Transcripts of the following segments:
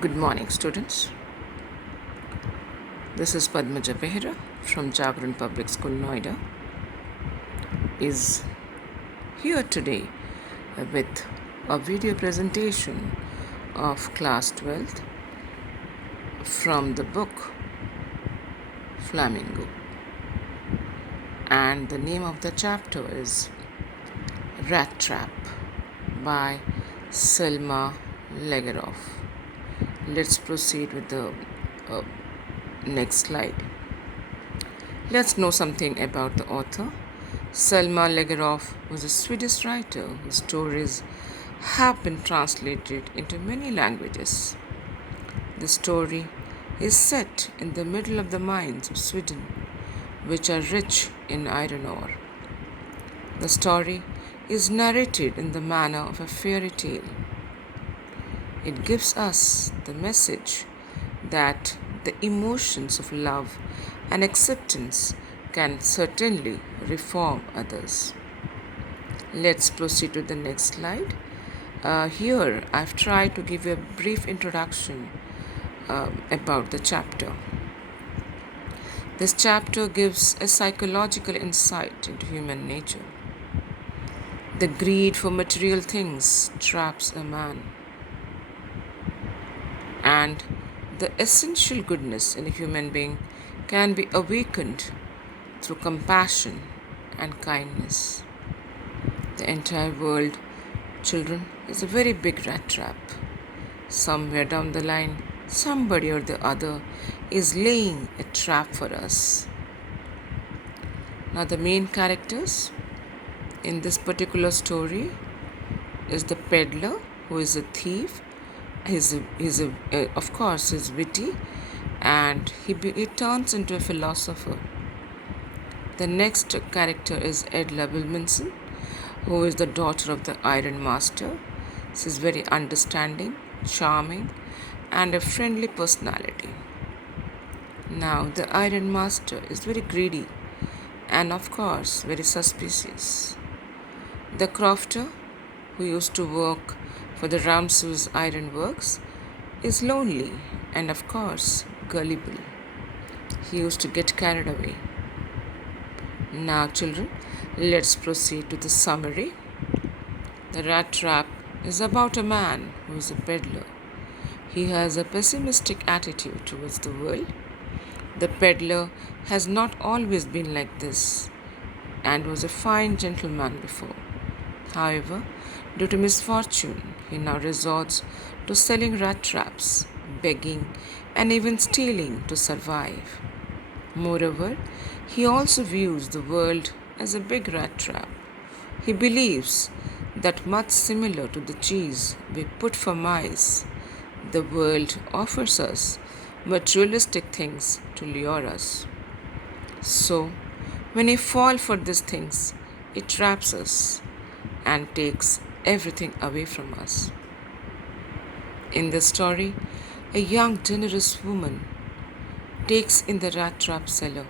Good morning, students. This is Padmaja Behra from Jagran Public School, Noida, is here today with a video presentation of class 12th from the book Flamingo. And the name of the chapter is Rat Trap by Selma Legeroff. Let's proceed with the next slide. Let's know something about the author. Selma Legeroff was a Swedish writer whose stories have been translated into many languages. The story is set in the middle of the mines of Sweden, which are rich in iron ore. The story is narrated in the manner of a fairy tale. It gives us the message that the emotions of love and acceptance can certainly reform others. Let's proceed to the next slide. Here, I've tried to give you a brief introduction about the chapter. This chapter gives a psychological insight into human nature. The greed for material things traps a man, and the essential goodness in a human being can be awakened through compassion and kindness. The entire world, children, is a very big rat trap. Somewhere down the line, somebody or the other is laying a trap for us. Now, the main characters in this particular story is the peddler, who is a thief. Of course, he's witty, and he turns into a philosopher. The next character is Edla Wilminson, who is the daughter of the Iron Master. She is very understanding, charming, and a friendly personality. Now, the Iron Master is very greedy and, of course, very suspicious. The crofter, who used to work for the Ramses Iron Works, is lonely and, of course, gullible. He used to get carried away. Now, children, let's proceed to the summary. The rat trap is about a man who is a peddler. He has a pessimistic attitude towards the world. The peddler has not always been like this and was a fine gentleman before. However, due to misfortune, he now resorts to selling rat traps, begging, and even stealing to survive. Moreover, he also views the world as a big rat trap. He believes that, much similar to the cheese we put for mice, the world offers us materialistic things to lure us. So, when we fall for these things, it traps us and takes everything away from us. In the story, a young, generous woman takes in the rat trap seller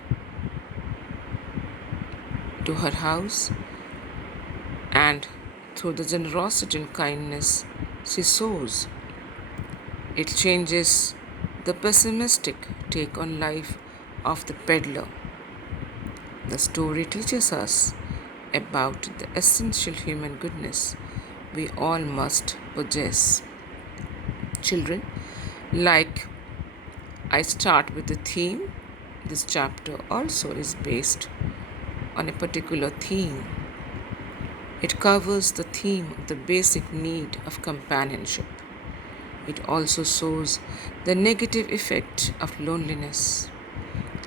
to her house, and through the generosity and kindness she shows, it changes the pessimistic take on life of the peddler. The story teaches us about the essential human goodness we all must possess. Children, like I start with the theme, this chapter also is based on a particular theme. It covers the theme of the basic need of companionship. It also shows the negative effect of loneliness,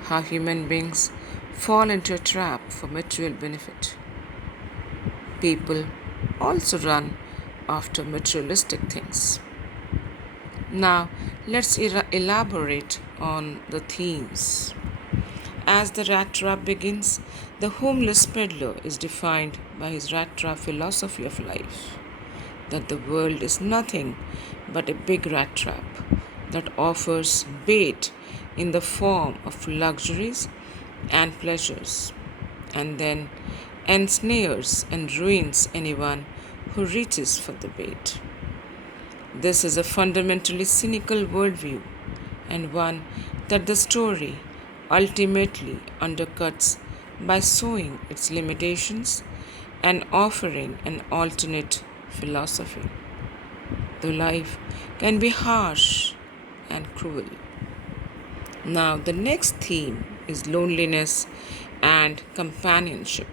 how human beings fall into a trap for material benefit. People also run after materialistic things. Now, let's elaborate on the themes. As the rat trap begins, the homeless peddler is defined by his rat trap philosophy of life, that the world is nothing but a big rat trap that offers bait in the form of luxuries and pleasures, and then ensnares and ruins anyone who reaches for the bait. This is a fundamentally cynical worldview and one that the story ultimately undercuts by showing its limitations and offering an alternate philosophy. Though life can be harsh and cruel. Now, the next theme is loneliness and companionship.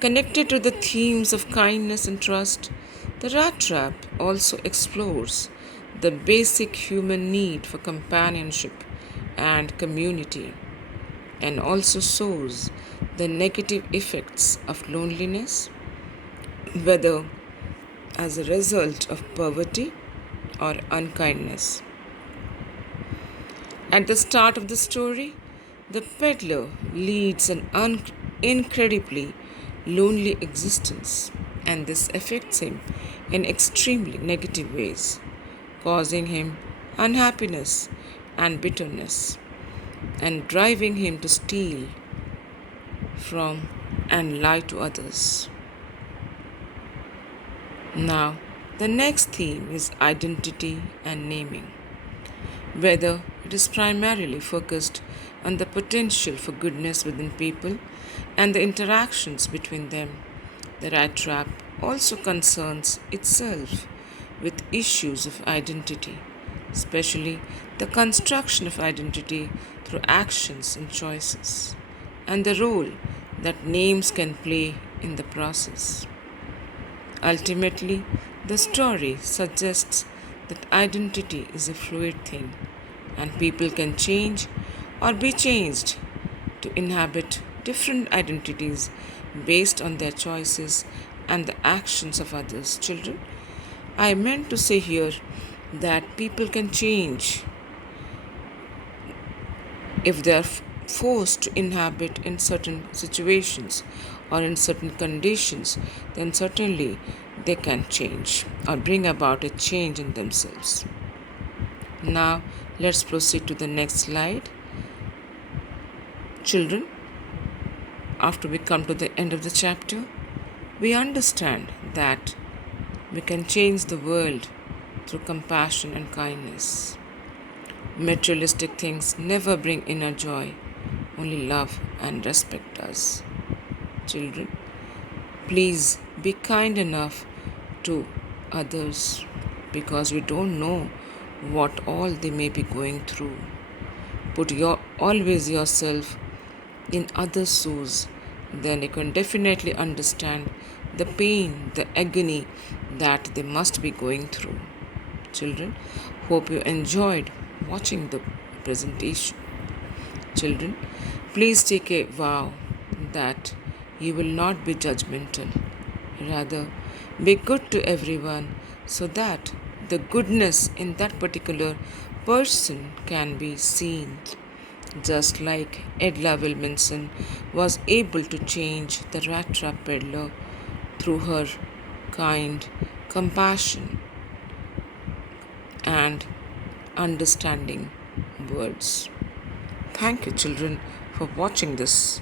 Connected to the themes of kindness and trust, the rat trap also explores the basic human need for companionship and community, and also shows the negative effects of loneliness, whether as a result of poverty or unkindness. At the start of the story, the peddler leads an incredibly lonely existence, and this affects him in extremely negative ways, causing him unhappiness and bitterness, and driving him to steal from and lie to others. Now, the next theme is identity and naming. Whether it is primarily focused on the potential for goodness within people and the interactions between them, the rat trap also concerns itself with issues of identity, especially the construction of identity through actions and choices, and the role that names can play in the process. Ultimately, the story suggests that identity is a fluid thing and people can change or be changed to inhabit different identities based on their choices and the actions of others. Children, I meant to say here that people can change if they are forced to inhabit in certain situations or in certain conditions, then certainly they can change or bring about a change in themselves. Now, let's proceed to the next slide. Children, after we come to the end of the chapter, we understand that we can change the world through compassion and kindness. Materialistic things never bring inner joy, only love and respect does. Children, please be kind enough to others because we don't know what all they may be going through. Put always yourself in others' shoes, then you can definitely understand the pain, the agony that they must be going through. Children, hope you enjoyed watching the presentation. Children, please take a vow that you will not be judgmental. Rather, be good to everyone so that the goodness in that particular person can be seen. Just like Edla Wilkinson was able to change the rat trap peddler through her kind compassion and understanding words. Thank you, children, for watching this.